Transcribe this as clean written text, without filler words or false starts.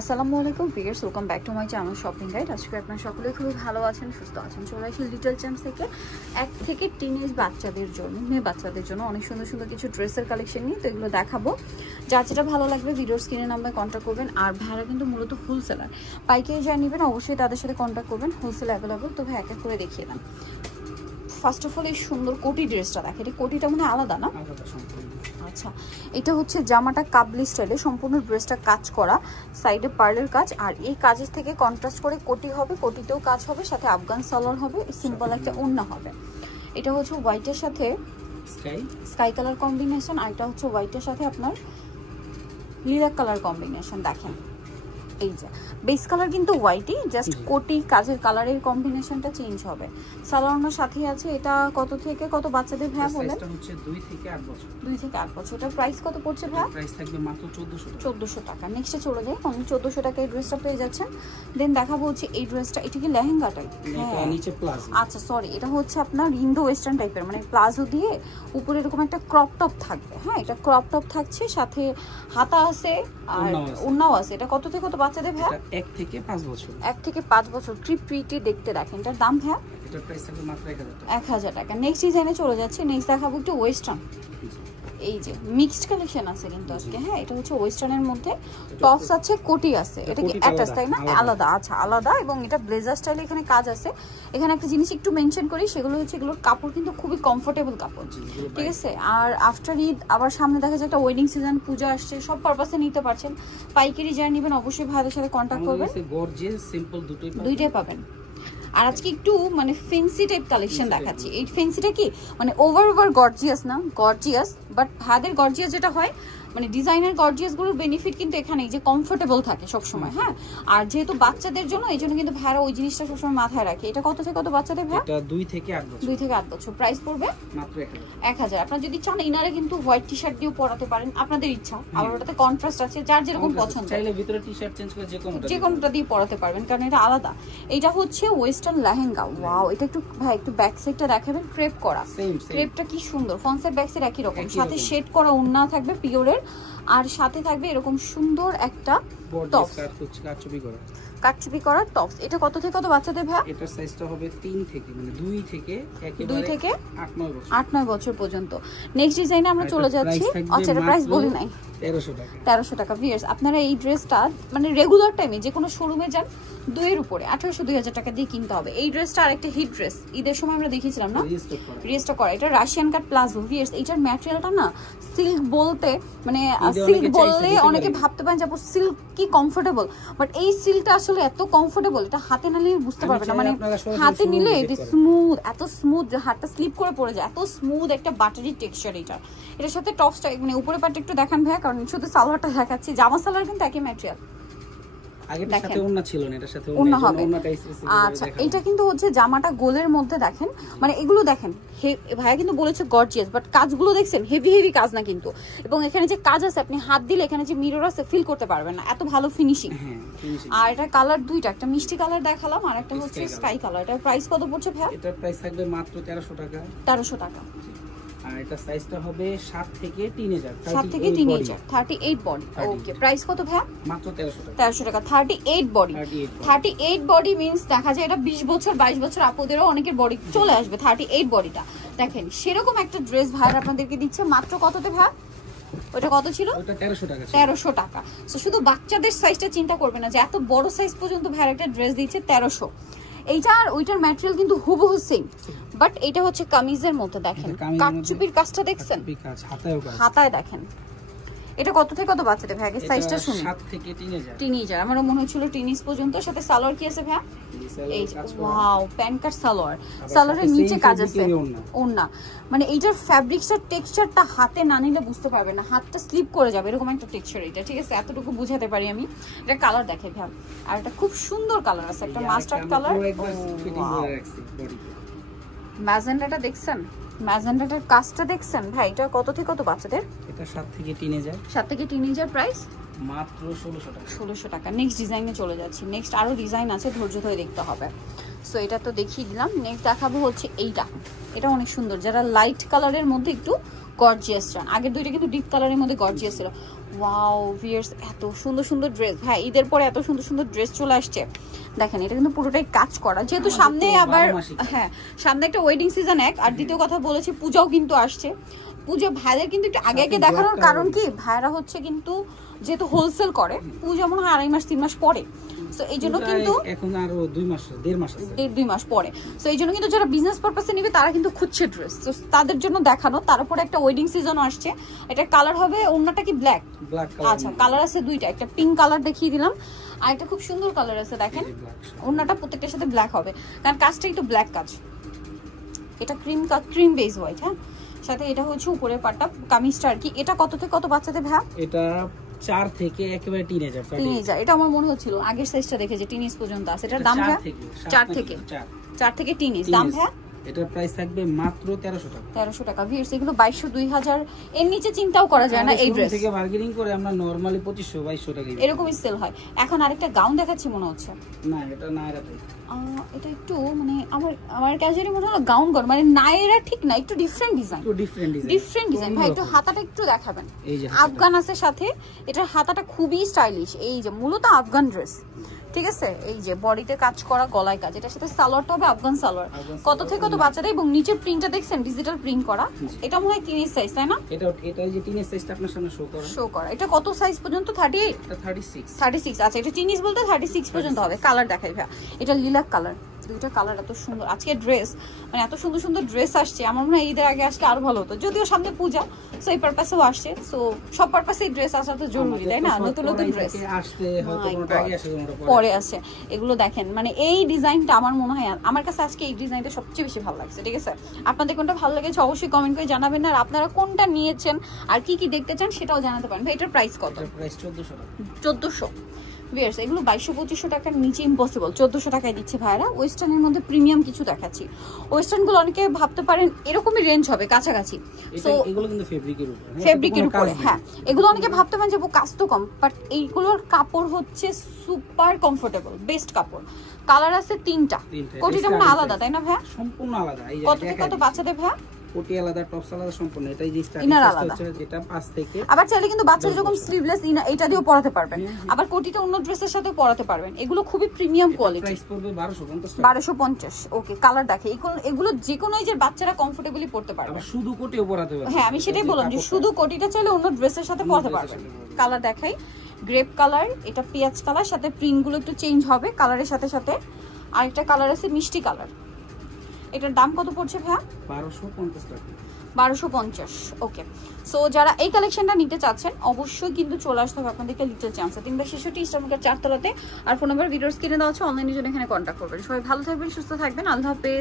আসসালামু আলাইকুম viewers, welcome back to my channel shopping guide. আজকে আপনারা সকলে খুবই ভালো আছেন, সুস্থ আছেন। চলে আসি লিটল চ্যাম্পস থেকে 1 থেকে টিনেজ বাচ্চাদের জন্য, মেয়ে বাচ্চাদের জন্য অনেক সুন্দর সুন্দর কিছু ড্রেসের কালেকশন নিয়ে, তো এগুলো দেখাবো। যার যেটা ভালো লাগবে ভিডিওর স্ক্রিনে নাম্বারে কন্ট্যাক্ট করবেন। আর ভাইরা কিন্তু মূলত হোলসেলার, পাইকারি যা নেবেন অবশ্যই তাদের সাথে কন্ট্যাক্ট করবেন, হোলসেল অ্যাভেলেবল। তো ভাই এক এক করে দেখিয়ে দেন। ফার্স্ট অফ অল এই সুন্দর কোটি ড্রেসটা দেখেন, এই কোটিটা মনে আলাদা না? আচ্ছা, এটা হচ্ছে জামাটা কাবলি স্টাইলে, সম্পূর্ণ ড্রেসটা কাজ করা, সাইডে পার্লের কাজ, আর এই কাজের থেকে কন্ট্রাস্ট করে কোটি হবে, কোটিতেও কাজ হবে, সাথে আফগান সালোয়ার হবে, সিম্পল একটা ওড়না হবে। এটা হচ্ছে হোয়াইটের সাথে স্কাই কালার কম্বিনেশন, আর এটা হচ্ছে হোয়াইটের সাথে আপনার লিলাক কালার কম্বিনেশন। দেখেন এই যে বেস কালার কিন্তু হোয়াইটই, জাস্ট কোটি কাজের কালারের কম্বিনেশনটা চেঞ্জ হবে। সালোয়ারের সাথে আছে। এটা কত থেকে কত বাচ্চাদের ভাই বলেন? এটা হচ্ছে 2 থেকে 8 বছর। 2 থেকে 8 বছর। এটা প্রাইস কত পড়ছে ভাই? প্রাইস থাকবে মাত্র 1400 টাকা। নেক্সটে চলে যাই, আমি 1400 টাকায় এই ড্রেসটা পেয়ে যাচ্ছেন। দেন দেখাবো হচ্ছে এই ড্রেসটা, এটা কি লেহেঙ্গা টাইপ? এটা নিচে প্লাজো। আচ্ছা সরি, এটা হচ্ছে আপনার ইন্দো ওয়েস্টার্ন টাইপের, মানে প্লাজো দিয়ে উপরে এরকম একটা ক্রপ টপ থাকবে। হ্যাঁ, এটা ক্রপ টপ থাকছে, সাথে হাতা আছে আর ওড়নাও আছে। এটা কত থেকে কত বাচ্চাদের ভাই? 1 থেকে 5 বছর। 1 থেকে 5 বছর। ট্রিপ প্রিটি দেখতে দেখেন। এটার দাম ভাই? এটার প্রাইস থাকবে মাত্র 1000 টাকা। নেক্সট ডিজাইনে চলে যাচ্ছে। নেক্সট দেখাবো একটু ওয়েস্টার্ন। এই যে মিক্সড কালেকশন আছে কিন্তু আজকে। হ্যাঁ, এটা হচ্ছে ওয়েস্টার্নের মধ্যে টপস আছে, কোটি আছে। এটা কি অ্যাটাচ তাই না? আলাদা। আচ্ছা আলাদা। এবং এটা ব্লেজার স্টাইলে এখানে কাজ আছে। এখানে একটা জিনিস একটু মেনশন করি, সেগুলো হচ্ছে এগুলোর কাপড় কিন্তু খুবই কমফোর্টেবল কাপড়, ঠিক আছে? আর আফটার ঈদ আবার সামনে দেখা যায় একটা ওয়েডিং সিজন, পূজা আসছে, সব পারপাসে নিতে পারছেন। পাইকারি যা নেবেন অবশ্যই ভাইদের সাথে কন্ট্যাক্ট করবেন। গর্জিয়াস সিম্পল দুটোই পাবেন। আর আজকে একটু মানে ফেন্সি টাইপ কালেকশন দেখাচ্ছি। এই ফেন্সিটা কি মানে ওভার গর্জিয়াস না, গর্জিয়াস, বাট ভাইদের গর্জিয়াস যেটা হয় মানে ডিজাইনার গর্জিয়াস গুলোর বেনিফিট কিন্তু এখানে যে কমফোর্টেবল থাকে সব সময়। হ্যাঁ, আর যেহেতু বাচ্চাদের জন্য এই জন্য কিন্তু ভাইরা ওই জিনিসটা সবসময় মাথায় রাখে। এটা কত থেকে কত বাচ্চাদের ভাই? এটা 2 থেকে 8 বছর। 2 থেকে 8 বছর। প্রাইস পড়বে মাত্র 1000। আপনারা যদি চান ইনারে কিন্তু হোয়াইট টি-শার্ট দিয়েও পরাতে পারেন, আপনাদের ইচ্ছা। আবার ওটাতে কন্ট্রাস্ট আছে, যার যেরকম পছন্দ। চাইলে ভিতরে টি-শার্ট চেঞ্জ করে যে কোনোটা দিয়ে পরাতে পারবেন, কারণ এটা আলাদা। এটা হচ্ছে ওয়েস্টার্ন লেহেঙ্গা। ওয়াও, এটা একটু ভাই একটু ব্যাক সাইডটা দেখাবেন। ক্রেপ করা, ক্রেপটা কি সুন্দর। ফ্রন্ট সাইড ব্যাক সাইড একই রকম, সাথে শেড করা ওড়না থাকবে পিওরের, আর সাথে থাকবে এরকম সুন্দর একটা টপ, কাটচুপি করা টপস। এটা কত থেকে কত বাচ্চাদের ভাই? এটার সাইজটা হবে 3 থেকে মানে 2 থেকে 8-9 বছর পর্যন্ত। নেক্সট ডিজাইনে আমরা চলে যাচ্ছি। আচ্ছা, এটা প্রাইস বলি নাই, 1300 টাকা। ভিউয়ার্স, আপনারা এই ড্রেসটা মানে রেগুলার টাইমে যে কোনো শোরুমে যান 2 এর উপরে 1800-2000 টাকা দিয়ে কিনতে হবে। এই ড্রেসটা আরেকটা হিট ড্রেস, ঈদের সময় আমরা দেখিয়েছিলাম না, রিস্টক করা। এটা রাশিয়ান কাট প্লাজো। ভিউয়ার্স, এইটার ম্যাটেরিয়ালটা না সিল্ক বলতে মানে সিল্ক বললে অনেকে ভাবতে পারেন যে সিল্ক কি কমফোর্টেবল, বাট এই সিল্কটা আসলে এত কমফোর্টেবল, এটা হাতে না নিলে বুঝতে পারবে না। মানে হাতে নিলে এটা স্মুথ, এত স্মুথ যে হাতটা স্লিপ করে পড়ে যায়, এত স্মুথ একটা বাটারি টেক্সচার এটার। এটার সাথে টপসটা মানে উপরে পাটটা একটু দেখান ভাই, কারণ শুধু সালোয়ারটা দেখাচ্ছি। জামা সালোয়ার কিন্তু একই ম্যাটেরিয়াল। আচ্ছা, এটা কিন্তু হচ্ছে জামাটা গোলের মধ্যে। দেখেন মানে এগুলো দেখেন ভাইয়া কিন্তু বলেছে গর্জিয়াস, বাট কাজগুলো দেখছেন হেভি কাজ না কিন্তু। এবং এখানে যে কাজ আছে, আপনি হাত দিলে এখানে যে মিরর আছে ফিল করতে পারবেন না, এত ভালো ফিনিশিং। আর এটা কালার দুইটা, একটা মিষ্টি কালার দেখালাম আর একটা হচ্ছে স্কাই কালার। এটার প্রাইস কত পড়ছে ভাই? এটার প্রাইস থাকবে মাত্র 1300 টাকা। 1300 টাকা। আর এটা সাইজটা হবে 7 থেকে টিনেজার, 38 বডি। ওকে, প্রাইস কত ভাই? মাত্র 1300 টাকা। 38 বডি। 38 বডি মিন্স দেখা যায় এটা 20 বছর 22 বছর আপুদেরও অনেকের বডি চলে আসবে 38 বডিটা। দেখেন সেরকম একটা ড্রেস ভাইরা আপনাদেরকে দিচ্ছে মাত্র কততে ভাই? ওটা কত ছিল? ওটা 1300 টাকা। 1300 টাকা। সো শুধু বাচ্চাদের সাইজটা চিন্তা করবে না যে এত বড় সাইজ পর্যন্ত ভাইরা একটা ড্রেস দিচ্ছে 1300। এইটা আর ওইটার ম্যাটেরিয়াল কিন্তু হুবহু সেম, বাট এটা হচ্ছে কামিজের মধ্যে। দেখেন কাটচুপির কাজটা দেখছেন, হাতায় দেখেন। এটা কত থেকে কত বাচ্চাদের ভাই? আগের সাইজটা শুনুন। 7 থেকে টিনেজার। আমারও মনে হচ্ছিল টিনেজ পর্যন্ত। সাথে সালোয়ার কি আছে ভাই? এই ওয়াও, প্যান্ট কাট সালোয়ার। সালোয়ারের নিচে কাজ আছে, ওড়না। মানে এইটার ফ্যাব্রিক্সটার টেক্সচারটা হাতে না নিলে বুঝতে পারবে না, হাতটা স্লিপ করে যাবে এরকম একটা টেক্সচার এটা, ঠিক আছে? এতটুকু বুঝাতে পারি আমি। এটা কালার দেখে ভাই, আর এটা খুব সুন্দর কালার আছে, একটা মাস্টার্ড কালার। ম্যাজেন্ডাটা দেখছেন? ম্যাজেন্ডাটার কাজটা দেখছেন ভাই? এটা কত থেকে কত বাচ্চাদের? এটা 7 থেকে টিনেজার। 7 থেকে টিনেজার। প্রাইস মাত্র 1600 টাকা। 1600 টাকা। নেক্সট ডিজাইনে চলে যাচ্ছি। নেক্সট আরো ডিজাইন আছে, ধৈর্য ধরে দেখতে হবে। সো এটা তো দেখিয়ে দিলাম। নেক্সট দেখাবো হচ্ছে এইটা। এটা অনেক সুন্দর, যারা লাইট কালারের মধ্যে একটু গর্জিয়াস চান। আগের দুইটা কিন্তু ডিপ কালারের মধ্যে গর্জিয়াস ছিল। ওয়াও ভিয়ার্স, এত সুন্দর সুন্দর ড্রেস ভাই, ঈদের পরে এত সুন্দর সুন্দর ড্রেস চলে আসছে। দেখেন এটা কিন্তু পুরোটাই কাজ করা, যেহেতু সামনে আবার হ্যাঁ সামনে একটা ওয়েডিং সিজন এক, আর দ্বিতীয় কথা বলেছি পূজাও কিন্তু আসছে। পূজা ভাইদের কিন্তু একটু আগে আগে দেখানোর কারণ কি, ভাইরা হচ্ছে কিন্তু যেহেতু হোলসেল করে, পূজা মনে হয় 2.5 মাস 3 মাস পরে, সো এই জন্য কিন্তু এখন আরো 2 মাস 1.5 মাস আছে, 1.5-2 মাস পরে, সো এই জন্য কিন্তু যারা বিজনেস পারপাসে নেবে তারা কিন্তু খুঁজছে ড্রেস, তো তাদের জন্য দেখানো। তারপরে একটা ওয়েডিং সিজন আসছে, এটা কালার হবে, ওন্নাটা কি ব্ল্যাক? আচ্ছা কালার আছে দুইটা, একটা পিঙ্ক কালার দেখিয়ে দিলাম, আর একটা খুব সুন্দর কালার আছে দেখেন, ওন্নাটা প্রত্যেকটার সাথে ব্ল্যাক হবে, কারণ কাজটা একটু ব্ল্যাক কাজ। এটা ক্রিম বেস হোয়াইট, হ্যাঁ সাথে এটা হচ্ছে উপরের পাটটা কামিজটা আর কি। এটা কত থেকে কত বাচ্চাদের ভাই? এটা 4 থেকে একেবারে টিনেজার। এটা আমার মনে হচ্ছিল আগের সাইজটা দেখে যে টিনেজ পর্যন্ত আছে। এটার দাম ভাই 4 থেকে টিনেজ দাম ভাই? এটার প্রাইস থাকবে মাত্র 1300 টাকা। 1300 টাকা ভিউয়ার্স, এগুলো 2200-2000 এর নিচে চিন্তাও করা যায় না। এই ড্রেস থেকে বার্গেনিং করে আমরা নরমালি 2500-2200 টাকা এরকমই সেল হয়। এখন আরেকটা গাউন দেখাচ্ছি মনে হচ্ছে, না এটা নায়রা টাইপ, এটা একটু মানে আমার ক্যাজুয়ালি মনে হলো গাউন গর, মানে নায়রা ঠিক না, একটু ডিফারেন্ট ডিজাইন, ডিফারেন্ট ডিজাইন ভাই। একটু হাতাটা একটু দেখাবেন, এই যে আফগান আছে সাথে, এটার হাতাটা খুবই স্টাইলিশ, এই যে মূলত আফগান ড্রেস, ঠিক আছে। এই যে বডিতে কাজ করা, গলায় কাজ, এটার সাথে সালোয়ারটা হবে আফগান সালোয়ার। কত থেকে কত বাচ্চাদের, এবং নিচের প্রিন্টটা দেখছেন ডিজিটাল প্রিন্ট করা, এটা মনে হয় টিনেজ সাইজ তাই না? এটা যে টিনেজ সাইজটা আপনার সামনে শো করা। এটা কত সাইজ পর্যন্ত? 38? এটা 36। আচ্ছা এটা টিনেজ বলতে 36 পর্যন্ত হবে। কালার দেখাই ভাই, এটা লিলাক কালার, দুইটা কালার এত সুন্দর। আজকে ড্রেস মানে এত সুন্দর সুন্দর ড্রেস আসছে, আমার মনে হয় ঈদের আগে আসলে আরো ভালো হতো, যদিও সামনে পূজা, সো এই পারপাসেও আসছে, সো সব পারপাসে ড্রেস আসা তো জরুরি তাই না? নতুন নতুন ড্রেস আসতে হয়তো কোনটা আগে আসে কোনটা পরে আসে। এগুলো দেখেন মানে এই ডিজাইনটা আমার মনে হয় আমার কাছে আজকে এই ডিজাইনটা সবচেয়ে বেশি ভালো লাগছে, ঠিক আছে। আপনাদের কোনটা ভালো লেগেছে অবশ্যই কমেন্ট করে জানাবেন, আর আপনারা কোনটা নিয়েছেন আর কি কি দেখতে চান সেটাও জানাতে পারেন। ভাই এটার প্রাইস কত? প্রাইস 1400 টাকা। 1400 ভিউয়ার্স, এগুলো 2200-2500 টাকার নিচে ইম্পসিবল, 1400 টাকায় দিচ্ছে ভাইরা। ওয়েস্টার্নের মধ্যে প্রিমিয়াম কিছু দেখাচ্ছি, ওয়েস্টার্ন গুলো অনেকে ভাবতে পারেন এরকমই রেঞ্জ হবে কাছাকাছি, সো এগুলো কিন্তু ফেব্রিকের উপরে, হ্যাঁ এগুলো অনেকে ভাবতে পারেন যে কাজ তো কম, বাট এইগুলোর কাপড় হচ্ছে সুপার কমফোর্টেবল, বেস্ট কাপড়। কালার আছে 3টা, কোটিটা মানে আলাদা তাই না ভাই? সম্পূর্ণ আলাদা। এই যে কত থেকে কত বাচ্চাদের ভাই? কোটি আলাদা, টপস আলাদা, সম্পূর্ণ এটাই যে স্টাইল হচ্ছে যেটা 5 থেকে। আবার চাইলে কিন্তু বাচ্চাদের যখন স্লিভলেস এটা দিয়েও পরাতে পারবেন, আবার কোটিটা অন্য ড্রেসের সাথে পরাতে পারবেন। এগুলো খুবই প্রিমিয়াম কোয়ালিটি, প্রাইস পড়বে 1250 টাকা। 1250। ওকে কালার দেখে, এগুলো যে কোনো যে বাচ্চারা কমফোর্টেবলি পড়তে পারবে, আবার শুধু কোটিও পরাতে পারবে। হ্যাঁ আমি সেটাই বললাম যে শুধু কোটিটা চাইলে অন্য ড্রেসের সাথে পরাতে পারবেন। কালার দেখাই, গ্রেপ কালার, এটা পেঁয়াজ কালার, সাথে প্রিন্ট গুলো একটু চেঞ্জ হবে কালারের সাথে সাথে। আরেকটা কালার আছে মিষ্টি কালার, এটার দাম কত পড়ছে ভাই? 1250 টাকা। 1250। ওকে, সো যারা এই কালেকশনটা নিতে চাচ্ছেন অবশ্যই কিন্তু চলে আসতে হবে আপনাদেরকে লিটল চ্যাম্পসে, 3/66 ইস্টার্নমার্কেট 4 তলাতে। আর ফোন নাম্বার ভিডিওর স্ক্রিনে দেওয়া আছে, অনলাইনের জন্য এখানে কন্ট্যাক্ট করবেন। সবাই ভালো থাকবেন, সুস্থ থাকবেন, আল্লাহ হাফেজ।